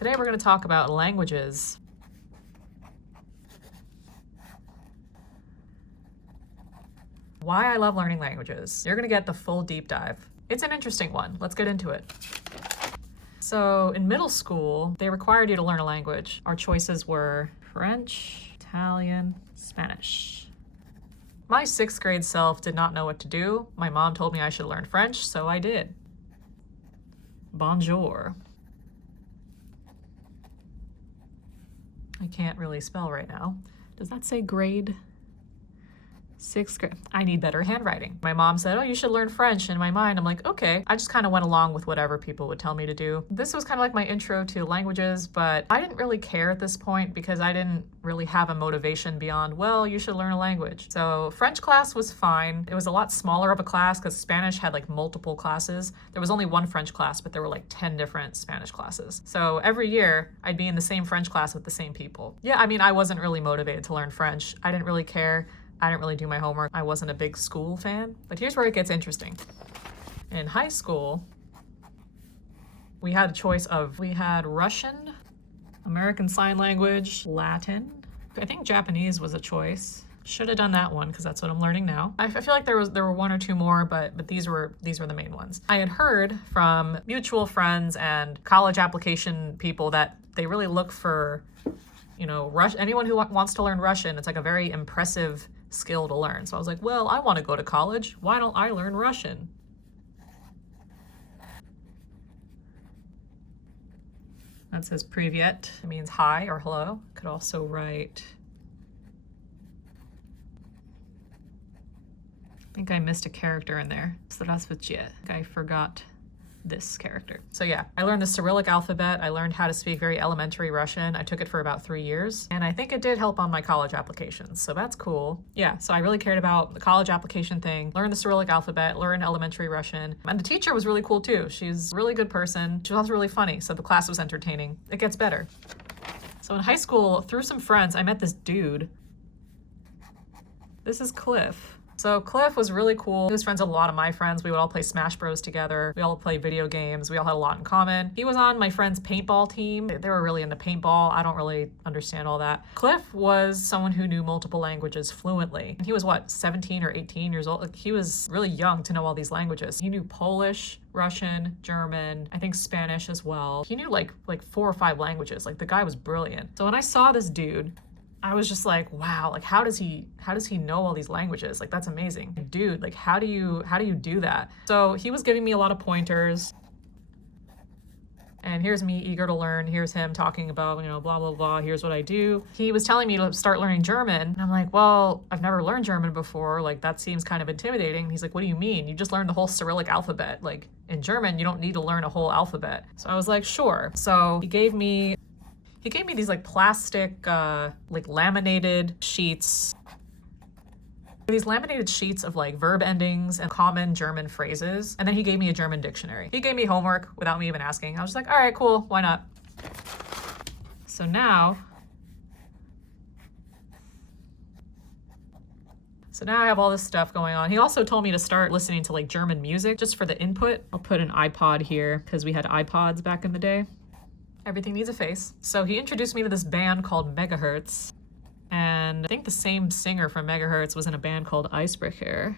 Today we're going to talk about languages. Why I love learning languages. You're going to get the full deep dive. It's an interesting one. Let's get into it. So in middle school, they required you to learn a language. Our choices were French, Italian, Spanish. My 6th grade self did not know what to do. My mom told me I should learn French, so I did. Bonjour. I can't really spell right now. Does that say grade? 6th grade. I need better handwriting. My mom said, oh, you should learn French. And in my mind, I'm like, okay. I just kind of went along with whatever people would tell me to do. This was kind of like my intro to languages, but I didn't really care at this point because I didn't really have a motivation beyond, well, you should learn a language. So French class was fine. It was a lot smaller of a class because Spanish had like multiple classes. There was only one French class, but there were like 10 different Spanish classes. So every year I'd be in the same French class with the same people. Yeah, I mean, I wasn't really motivated to learn French. I didn't really care. I didn't really do my homework. I wasn't a big school fan. But here's where it gets interesting. In high school, we had a choice of, we had Russian, American Sign Language, Latin. I think Japanese was a choice. Should have done that one because that's what I'm learning now. I feel like there were one or two more, but these were the main ones. I had heard from mutual friends and college application people that they really look for, you know, anyone who wants to learn Russian. It's like a very impressive skill to learn. So I was like, well, I want to go to college. Why don't I learn Russian? That says privyet. It means hi or hello. Could also write, I think I missed a character in there. Здравствуйте. I forgot this character. So yeah, I learned the Cyrillic alphabet. I learned how to speak very elementary Russian. I took it for about 3 years, and I think it did help on my college applications, so that's cool. Yeah, so I really cared about the college application thing, learned the Cyrillic alphabet, learned elementary Russian, and the teacher was really cool too. She's a really good person. She was also really funny, so the class was entertaining. It gets better. So in high school, through some friends, I met this dude. This is Cliff. So Cliff was really cool. He was friends with a lot of my friends. We would all play Smash Bros together. We all play video games. We all had a lot in common. He was on my friend's paintball team. They were really into paintball. I don't really understand all that. Cliff was someone who knew multiple languages fluently. And he was what, 17 or 18 years old? Like, he was really young to know all these languages. He knew Polish, Russian, German, I think Spanish as well. He knew like 4 or 5 languages. Like, the guy was brilliant. So when I saw this dude, I was just like, wow, like how does he know all these languages? Like, that's amazing. Dude, like how do you do that? So he was giving me a lot of pointers. And here's me eager to learn. Here's him talking about, you know, blah, blah, blah. Here's what I do. He was telling me to start learning German. And I'm like, well, I've never learned German before. Like, that seems kind of intimidating. And he's like, what do you mean? You just learned the whole Cyrillic alphabet. Like, in German, you don't need to learn a whole alphabet. So I was like, sure. So he gave me these like plastic, like laminated sheets. These laminated sheets of like verb endings and common German phrases. And then he gave me a German dictionary. He gave me homework without me even asking. I was just like, all right, cool, why not? So now I have all this stuff going on. He also told me to start listening to like German music just for the input. I'll put an iPod here because we had iPods back in the day. Everything needs a face. So he introduced me to this band called Megahertz. And I think the same singer from Megahertz was in a band called Icebreaker.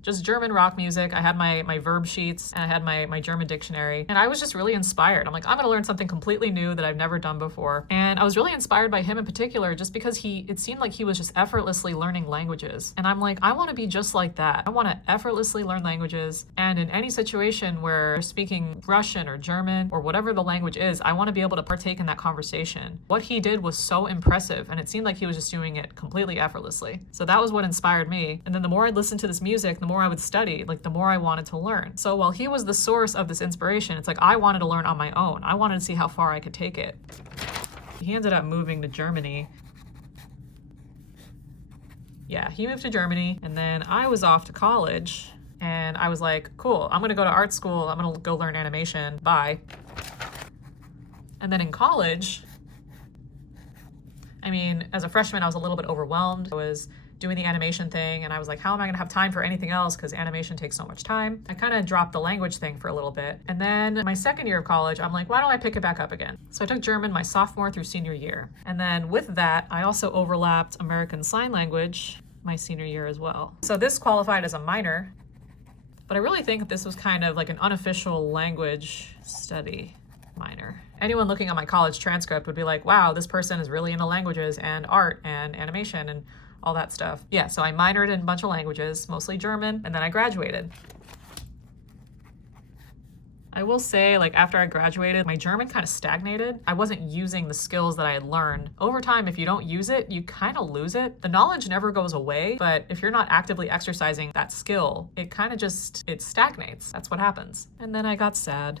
Just German rock music. I had my verb sheets and I had my German dictionary. And I was just really inspired. I'm like, I'm gonna learn something completely new that I've never done before. And I was really inspired by him in particular just because it seemed like he was just effortlessly learning languages. And I'm like, I wanna be just like that. I wanna effortlessly learn languages. And in any situation where they're speaking Russian or German or whatever the language is, I wanna be able to partake in that conversation. What he did was so impressive and it seemed like he was just doing it completely effortlessly. So that was what inspired me. And then the more I'd listen to this music, the more I would study, like the more I wanted to learn. So while he was the source of this inspiration, it's like I wanted to learn on my own. I wanted to see how far I could take it. He ended up moving to Germany. Yeah, he moved to Germany, and then I was off to college, and I was like, cool, I'm gonna go to art school, I'm gonna go learn animation, bye. And then in college, I mean, as a freshman, I was a little bit overwhelmed. I was doing the animation thing, and I was like, how am I gonna have time for anything else? Because animation takes so much time. I kind of dropped the language thing for a little bit. And then my second year of college, I'm like, why don't I pick it back up again? So I took German my sophomore through senior year. And then with that, I also overlapped American Sign Language my senior year as well. So this qualified as a minor, but I really think this was kind of like an unofficial language study minor. Anyone looking at my college transcript would be like, wow, this person is really into languages and art and animation and all that stuff. Yeah, so I minored in a bunch of languages, mostly German, and then I graduated. I will say, like, after I graduated, my German kind of stagnated. I wasn't using the skills that I had learned. Over time, if you don't use it, you kind of lose it. The knowledge never goes away, but if you're not actively exercising that skill, it kind of just, it stagnates. That's what happens. And then I got sad.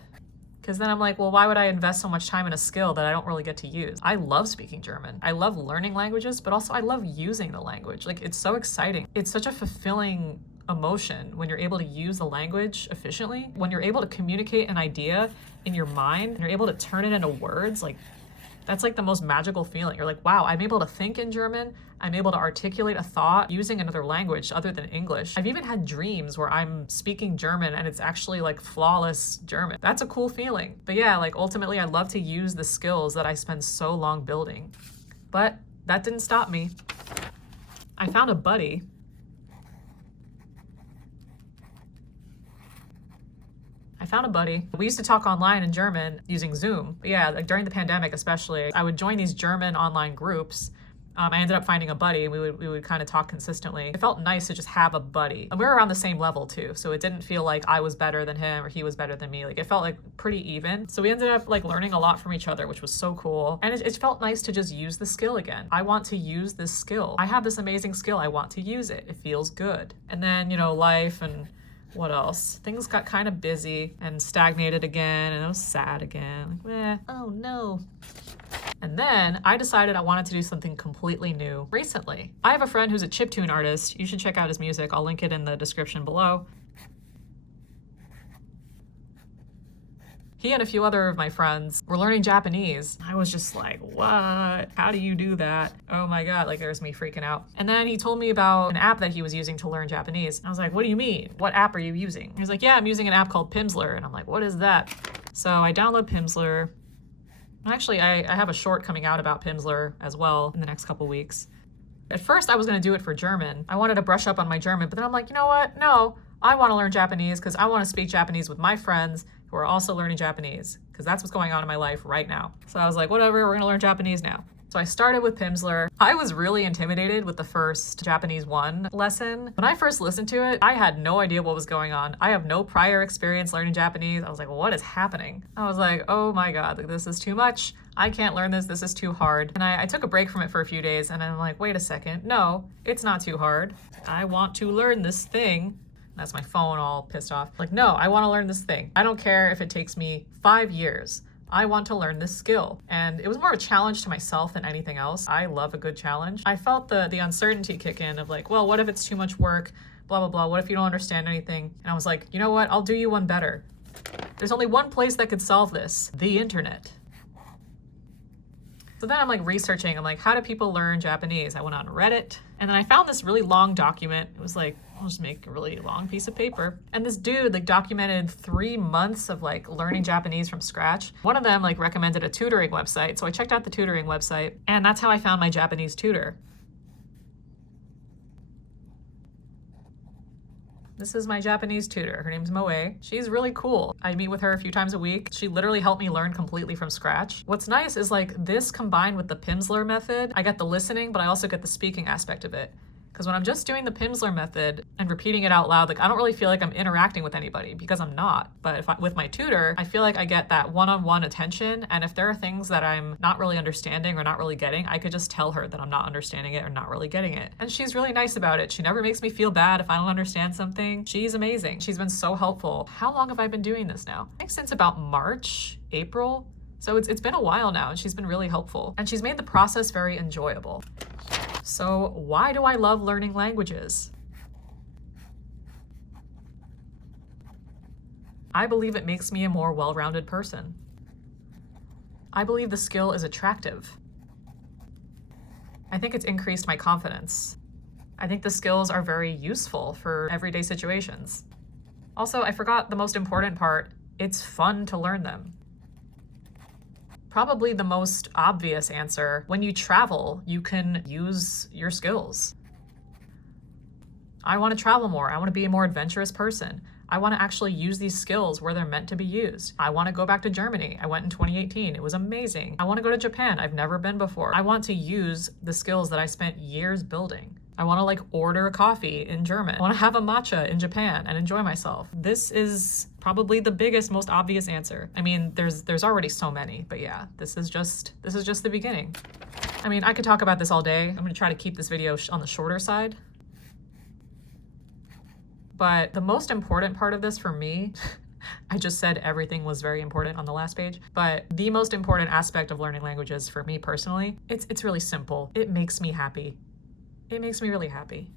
Because then I'm like, well, why would I invest so much time in a skill that I don't really get to use? I love speaking German. I love learning languages, but also I love using the language. Like, it's so exciting. It's such a fulfilling emotion when you're able to use the language efficiently, when you're able to communicate an idea in your mind and you're able to turn it into words. Like, that's like the most magical feeling. You're like, wow, I'm able to think in German. I'm able to articulate a thought using another language other than English. I've even had dreams where I'm speaking German and it's actually like flawless German. That's a cool feeling. But yeah, like ultimately I love to use the skills that I spend so long building. But that didn't stop me. I found a buddy. We used to talk online in German using Zoom. But yeah, like during the pandemic especially, I would join these German online groups. I ended up finding a buddy and we would kind of talk consistently. It felt nice to just have a buddy. And we were around the same level too, so it didn't feel like I was better than him or he was better than me. Like, it felt like pretty even. So we ended up like learning a lot from each other, which was so cool. And it felt nice to just use the skill again. I want to use this skill. I have this amazing skill. I want to use it. It feels good. And then, you know, life and what else? Things got kind of busy and stagnated again, and I was sad again. Like, oh no. And then I decided I wanted to do something completely new recently. I have a friend who's a chiptune artist. You should check out his music. I'll link it in the description below. He and a few other of my friends were learning Japanese. I was just like, what? How do you do that? Oh my God, like there's me freaking out. And then he told me about an app that he was using to learn Japanese. I was like, what do you mean? What app are you using? He was like, yeah, I'm using an app called Pimsleur. And I'm like, what is that? So I download Pimsleur. Actually, I have a short coming out about Pimsleur as well in the next couple weeks. At first, I was gonna do it for German. I wanted to brush up on my German, but then I'm like, you know what? No, I wanna learn Japanese because I wanna speak Japanese with my friends who are also learning Japanese, because that's what's going on in my life right now. So I was like, whatever, we're gonna learn Japanese now. So I started with Pimsleur. I was really intimidated with the first Japanese 1 lesson. When I first listened to it, I had no idea what was going on. I have no prior experience learning Japanese. I was like, what is happening? I was like, oh my God, like, this is too much. I can't learn this. This is too hard. And I took a break from it for a few days and I'm like, wait a second. No, it's not too hard. I want to learn this thing. That's my phone all pissed off. Like, no, I want to learn this thing. I don't care if it takes me 5 years. I want to learn this skill. And it was more a challenge to myself than anything else. I love a good challenge. I felt the uncertainty kick in of like, well, what if it's too much work? Blah, blah, blah. What if you don't understand anything? And I was like, you know what? I'll do you one better. There's only one place that could solve this: the internet. So then I'm like researching, I'm like, how do people learn Japanese? I went on Reddit and then I found this really long document. It was like, I'll just make a really long piece of paper. And this dude like documented 3 months of like learning Japanese from scratch. One of them like recommended a tutoring website. So I checked out the tutoring website and that's how I found my Japanese tutor. This is my Japanese tutor. Her name's Moe. She's really cool. I meet with her a few times a week. She literally helped me learn completely from scratch. What's nice is like this combined with the Pimsleur method, I get the listening, but I also get the speaking aspect of it. Because when I'm just doing the Pimsleur method and repeating it out loud, like I don't really feel like I'm interacting with anybody because I'm not. But with my tutor, I feel like I get that one-on-one attention. And if there are things that I'm not really understanding or not really getting, I could just tell her that I'm not understanding it or not really getting it. And she's really nice about it. She never makes me feel bad if I don't understand something. She's amazing. She's been so helpful. How long have I been doing this now? I think since about March, April. So it's been a while now and she's been really helpful. And she's made the process very enjoyable. So why do I love learning languages? I believe it makes me a more well-rounded person. I believe the skill is attractive. I think it's increased my confidence. I think the skills are very useful for everyday situations. Also, I forgot the most important part. It's fun to learn them. Probably the most obvious answer, when you travel, you can use your skills. I want to travel more. I want to be a more adventurous person. I want to actually use these skills where they're meant to be used. I want to go back to Germany. I went in 2018. It was amazing. I want to go to Japan. I've never been before. I want to use the skills that I spent years building. I want to like order a coffee in German. I want to have a matcha in Japan and enjoy myself. This is probably the biggest, most obvious answer. I mean, there's already so many, but yeah, this is just the beginning. I mean, I could talk about this all day. I'm gonna try to keep this video on the shorter side. But the most important part of this for me, I just said everything was very important on the last page, but the most important aspect of learning languages for me personally, it's really simple. It makes me happy. It makes me really happy.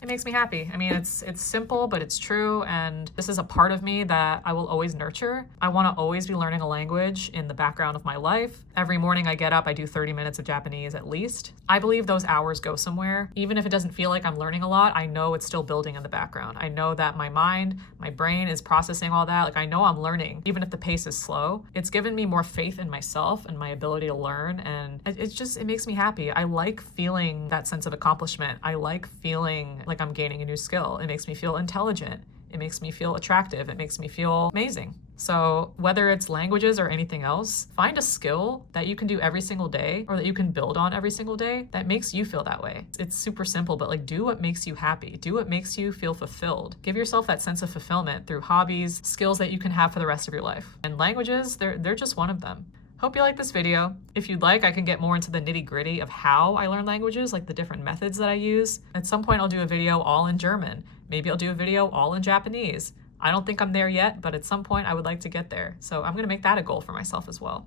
It makes me happy. I mean, it's simple, but it's true, and this is a part of me that I will always nurture. I want to always be learning a language in the background of my life. Every morning I get up, I do 30 minutes of Japanese at least. I believe those hours go somewhere. Even if it doesn't feel like I'm learning a lot, I know it's still building in the background. I know that my mind, my brain is processing all that. Like, I know I'm learning, even if the pace is slow. It's given me more faith in myself and my ability to learn, and it makes me happy. I like feeling that sense of accomplishment. I like feeling like I'm gaining a new skill. It makes me feel intelligent. It makes me feel attractive. It makes me feel amazing. So whether it's languages or anything else, find a skill that you can do every single day or that you can build on every single day that makes you feel that way. It's super simple, but like, do what makes you happy. Do what makes you feel fulfilled. Give yourself that sense of fulfillment through hobbies, skills that you can have for the rest of your life. And languages, they're just one of them. Hope you like this video. If you'd like, I can get more into the nitty-gritty of how I learn languages, like the different methods that I use. At some point, I'll do a video all in German. Maybe I'll do a video all in Japanese. I don't think I'm there yet, but at some point I would like to get there. So I'm gonna make that a goal for myself as well.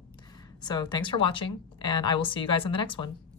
So thanks for watching, and I will see you guys in the next one.